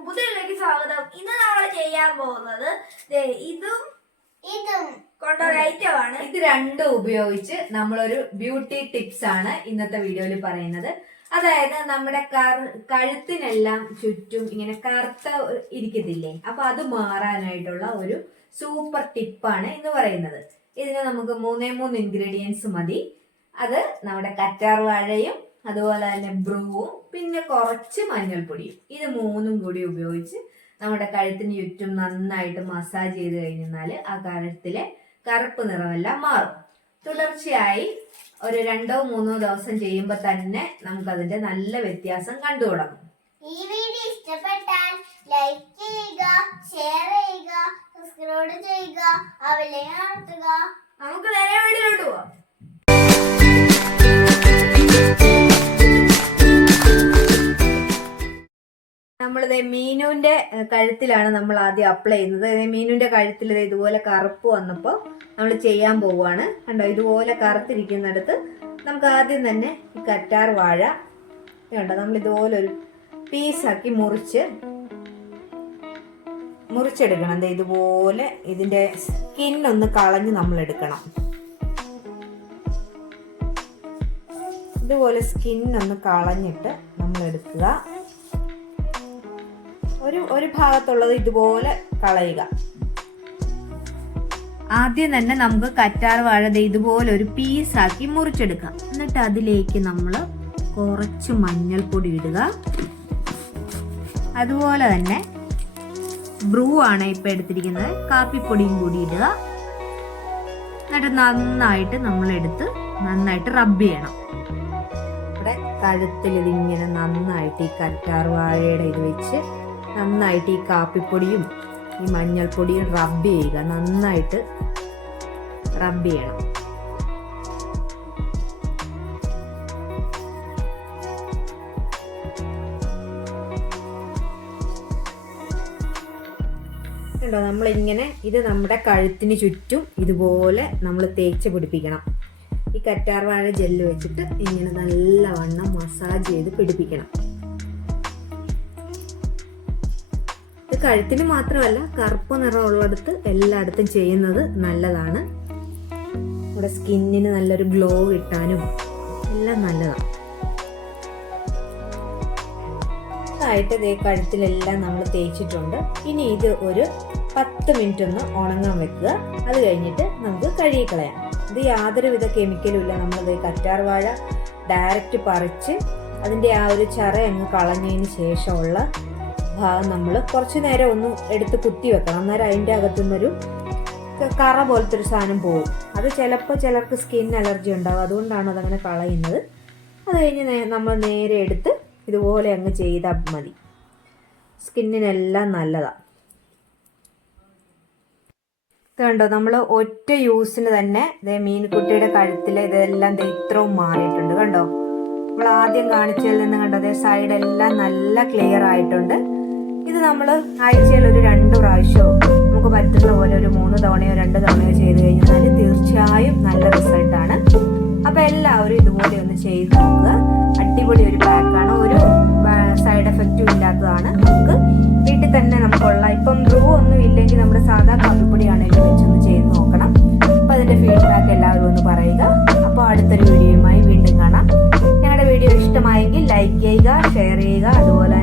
എല്ലാവർക്കും പുതിയതിലേക്ക് സ്വാഗതം. ഇന്ന് നമ്മൾ ചെയ്യാൻ പോകുന്നത് ഇതും കൊണ്ടൊരു ഐറ്റമാണ്. ഇത് രണ്ടും ഉപയോഗിച്ച് നമ്മളൊരു ബ്യൂട്ടി ടിപ്സ് ആണ് ഇന്നത്തെ വീഡിയോയിൽ പറയുന്നത്. അതായത് നമ്മുടെ കഴുത്തിനെല്ലാം ചുറ്റും ഇങ്ങനെ കറുത്ത ഇരിക്കത്തില്ലേ, അപ്പൊ അത് മാറാനായിട്ടുള്ള ഒരു സൂപ്പർ ടിപ്പാണ് ഇന്ന് പറയുന്നത്. ഇതിന് നമുക്ക് 3 ഇൻഗ്രീഡിയൻസ് മതി. അത് നമ്മുടെ കറ്റാർ വാഴയും അതുപോലെ തന്നെ ബ്രൂവും പിന്നെ കുറച്ച് മഞ്ഞൾപ്പൊടിയും, ഇത് 3 കൂടി ഉപയോഗിച്ച് നമ്മുടെ കഴുത്തിന് ചുറ്റും നന്നായിട്ട് മസാജ് ചെയ്ത് കഴിഞ്ഞാൽ ആ കഴുത്തിലെ കറുപ്പ് നിറമെല്ലാം മാറും. തുടർച്ചയായി ഒരു 2-3 ദിവസം ചെയ്യുമ്പോൾ തന്നെ നമുക്കതിന്റെ നല്ല വ്യത്യാസം കണ്ടു തുടങ്ങും. ഈ വീഡിയോ ഇഷ്ടപ്പെട്ടാൽ ലൈക്ക് ചെയ്യുക, ഷെയർ ചെയ്യുക, സബ്സ്ക്രൈബ് ചെയ്യുക, അവലെ നടത്തുക. നമുക്ക് നേരെ വീഡിയോയിലോട്ട് പോവാം. നമ്മളിത് മീനുവിന്റെ കഴുത്തിലാണ് നമ്മൾ ആദ്യം അപ്ലൈ ചെയ്യുന്നത്. മീനുവിന്റെ കഴുത്തിൽ ഇതുപോലെ കറുപ്പ് വന്നപ്പോൾ നമ്മൾ ചെയ്യാൻ പോവുകയാണ്. കണ്ടോ, ഇതുപോലെ കറുത്തിരിക്കുന്നിടത്ത് നമുക്ക് ആദ്യം തന്നെ ഈ കറ്റാർ വാഴ കണ്ടോ നമ്മൾ ഇതുപോലെ ഒരു പീസാക്കി മുറിച്ചെടുക്കണം. ഇതുപോലെ ഇതിന്റെ സ്കിന്നൊന്ന് കളഞ്ഞ് നമ്മൾ എടുക്കണം. ഇതുപോലെ സ്കിന്നൊന്ന് കളഞ്ഞിട്ട് നമ്മൾ എടുക്കുക. ഒരു ഭാഗത്തുള്ളത് ഇതുപോലെ കളയുക. ആദ്യം തന്നെ നമുക്ക് കറ്റാർ വാഴ ഇതുപോലെ ഒരു പീസാക്കി മുറിച്ചെടുക്കാം. എന്നിട്ട് അതിലേക്ക് നമ്മൾ കുറച്ച് മഞ്ഞൾപ്പൊടി ഇടുക. അതുപോലെ തന്നെ ബ്രൂ ആണ് ഇപ്പൊ എടുത്തിരിക്കുന്നത്, കാപ്പിപ്പൊടിയും കൂടി ഇടുക. എന്നിട്ട് നന്നായിട്ട് നമ്മളെടുത്ത് നന്നായിട്ട് റബ്ബ് ചെയ്യണം. ഇവിടെ കഴുത്തിൽ ഇതിങ്ങനെ നന്നായിട്ട് ഈ കറ്റാർ വാഴയുടെ ഇത് വെച്ച് നന്നായിട്ട് ഈ കാപ്പിപ്പൊടിയും ഈ മഞ്ഞൾപ്പൊടിയും റബ്ബ് ചെയ്യുക. നന്നായിട്ട് റബ്ബ് ചെയ്യണം. കണ്ടോ, നമ്മളിങ്ങനെ ഇത് നമ്മുടെ കഴുത്തിന് ചുറ്റും ഇതുപോലെ നമ്മൾ തേച്ച് പിടിപ്പിക്കണം. ഈ കറ്റാർ വാഴ ജെല്ല് വെച്ചിട്ട് ഇങ്ങനെ നല്ലവണ്ണം മസാജ് ചെയ്ത് പിടിപ്പിക്കണം. ഇത് കഴുത്തിന് മാത്രമല്ല, കറുപ്പ് നിറമുള്ളിടത്ത് എല്ലായിടത്തും ചെയ്യുന്നത് നല്ലതാണ്. നമ്മുടെ സ്കിന്നിന് നല്ലൊരു ഗ്ലോ കിട്ടാനും എല്ലാം നല്ലതാണ്. ആയിട്ട് ഇതേ കഴുത്തിലെല്ലാം നമ്മൾ തേച്ചിട്ടുണ്ട്. ഇനി ഇത് ഒരു 10 മിനിറ്റ് ഒന്ന് ഉണങ്ങാൻ വെക്കുക. അത് കഴിഞ്ഞിട്ട് നമുക്ക് കഴുകിക്കളയാം. ഇത് യാതൊരുവിധ കെമിക്കലും ഇല്ല. നമ്മളിത് കറ്റാർ വാഴ ഡയറക്റ്റ് പറിച്ച് അതിൻ്റെ ആ ഒരു ചറ അങ്ങ് കളഞ്ഞതിന് ശേഷമുള്ള ഭാഗം നമ്മൾ കുറച്ച് നേരം ഒന്ന് എടുത്ത് കുത്തി വെക്കണം. അന്നേരം അതിൻ്റെ അകത്തുനിന്നൊരു കറ പോലത്തെ ഒരു സാധനം പോകും. അത് ചിലപ്പോൾ ചിലർക്ക് സ്കിൻ അലർജി ഉണ്ടാവും, അതുകൊണ്ടാണ് അതങ്ങനെ കളയുന്നത്. അത് കഴിഞ്ഞ് നമ്മൾ നേരെ എടുത്ത് ഇതുപോലെ അങ്ങ് ചെയ്താൽ മതി. സ്കിന്നിനെല്ലാം നല്ലതാണ്. ഇതുണ്ടോ, നമ്മൾ ഒറ്റ യൂസിന് തന്നെ മീൻകുട്ടിയുടെ കഴുത്തിൽ ഇതെല്ലാം ഇത്രയും മാറിയിട്ടുണ്ട്. കണ്ടോ, നമ്മൾ ആദ്യം കാണിച്ചതിൽ നിന്ന് കണ്ടോ സൈഡെല്ലാം നല്ല ക്ലിയർ ആയിട്ടുണ്ട്. ഇത് നമ്മൾ ആഴ്ചയിൽ ഒരു 2 പ്രാവശ്യമോ നമുക്ക് പറ്റുന്ന പോലെ ഒരു 3 തവണയോ 2 തവണയോ ചെയ്ത് കഴിഞ്ഞാൽ തീർച്ചയായും നല്ല റിസൾട്ടാണ്. അപ്പം എല്ലാവരും ഇതുപോലെ ഒന്ന് ചെയ്ത് നോക്കുക. അടിപൊളി ഒരു പാക്കാണ്, ഒരു സൈഡ് എഫക്റ്റും ഇല്ലാത്തതാണ്. നമുക്ക് വീട്ടിൽ തന്നെ നമുക്കുള്ള, ഇപ്പം ബ്രൂ ഒന്നും ഇല്ലെങ്കിൽ നമ്മുടെ സാധാ കാപ്പിപ്പൊടിയാണെങ്കിലും വെച്ചൊന്ന് ചെയ്ത് നോക്കണം. അപ്പം അതിൻ്റെ ഫീഡ്ബാക്ക് എല്ലാവരും ഒന്ന് പറയുക. അപ്പോൾ അടുത്തൊരു വീഡിയോയുമായി വീണ്ടും കാണാം. ഞങ്ങളുടെ വീഡിയോ ഇഷ്ടമായെങ്കിൽ ലൈക്ക് ചെയ്യുക, ഷെയർ ചെയ്യുക. അതുപോലെ